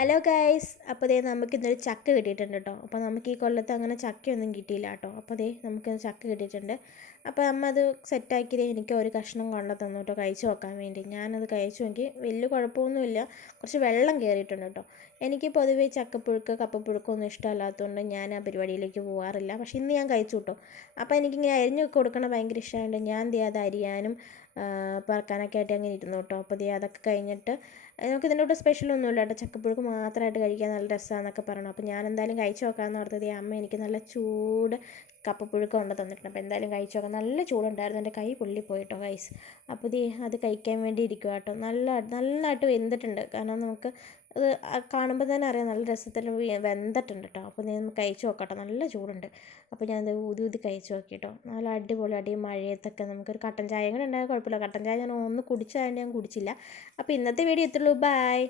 Hello guys, അപ്പോൾ ദേ നമുക്കിന്നൊരു ചക്ക കിട്ടിയിട്ടുണ്ട് കേട്ടോ. അപ്പോൾ നമുക്ക് ഈ കൊല്ലത്ത് അങ്ങനെ ചക്കയൊന്നും കിട്ടിയില്ല കേട്ടോ. അപ്പോൾ ദേ നമുക്ക് ചക്ക കിട്ടിയിട്ടുണ്ട്. അപ്പോൾ അമ്മ അത് സെറ്റാക്കിയത് എനിക്ക് ഒരു കഷ്ണം കൊണ്ടു തന്നു കേട്ടോ, കഴിച്ച് നോക്കാൻ വേണ്ടി. ഞാനത് കഴിച്ചു നോക്കി, വലിയ കുഴപ്പമൊന്നുമില്ല. കുറച്ച് വെള്ളം കയറിയിട്ടുണ്ട് കേട്ടോ. എനിക്ക് പൊതുവേ ചക്കപ്പുഴുക്ക് കപ്പപ്പുഴുക്കൊന്നും ഇഷ്ടമല്ലാത്തതുകൊണ്ട് ഞാൻ ആ പരിപാടിയിലേക്ക് പോകാറില്ല. പക്ഷേ ഇന്ന് ഞാൻ കഴിച്ചു കേട്ടോ. അപ്പോൾ എനിക്കിങ്ങനെ അരിഞ്ഞ് കൊടുക്കണം ഭയങ്കര ഇഷ്ടമായതുകൊണ്ട് ഞാൻ ദേ അത് അരിയാനും പറക്കാനൊക്കെ ആയിട്ട് അങ്ങനെ ഇരുന്നു കേട്ടോ. അപ്പോൾ ദേ അതൊക്കെ കഴിഞ്ഞിട്ട് നമുക്ക് ഇതിൻ്റെ കൂടെ സ്പെഷ്യലൊന്നുമില്ല കേട്ടോ, ചക്കപ്പുഴുക്ക് മാത്രമായിട്ട് കഴിക്കാൻ നല്ല രസമാണെന്നൊക്കെ പറയണം. അപ്പോൾ ഞാൻ എന്തായാലും കഴിച്ച് നോക്കാമെന്ന് ഓർത്തത് അമ്മ എനിക്ക് നല്ല ചൂട് കപ്പപ്പുഴുക്ക് കൊണ്ട് തന്നിട്ടുണ്ട്. അപ്പോൾ എന്തായാലും കഴിച്ച് നോക്കാം. നല്ല ചൂടുണ്ടായിരുന്നു, എൻ്റെ കൈ പൊള്ളിപ്പോയി കേട്ടോ ഗൈസ്. അപ്പോൾ അത് കഴിക്കാൻ വേണ്ടി ഇരിക്കുക കേട്ടോ. നല്ലതായിട്ട് വെന്തിട്ടുണ്ട്. കാരണം നമുക്ക് അത് കാണുമ്പോൾ തന്നെ അറിയാം നല്ല രസത്തിൽ വെന്തിട്ടുണ്ട് കേട്ടോ. അപ്പോൾ നീ നമുക്ക് കഴിച്ച് നോക്കട്ടോ, നല്ല ചൂടുണ്ട്. അപ്പോൾ ഞാനത് ഊതി കഴിച്ച് നോക്കി കേട്ടോ. നല്ല അടിപൊളി മഴയത്തൊക്കെ നമുക്കൊരു കട്ടൻ ചായ കൂടെ ഉണ്ടായാൽ കുഴപ്പമില്ല. കട്ടൻ ചായ ഞാൻ ഒന്ന് കുടിച്ചതായത് ഞാൻ കുടിച്ചില്ല. അപ്പോൾ ഇന്നത്തെ വീഡിയോ എത്തുള്ളൂ. ബൈ.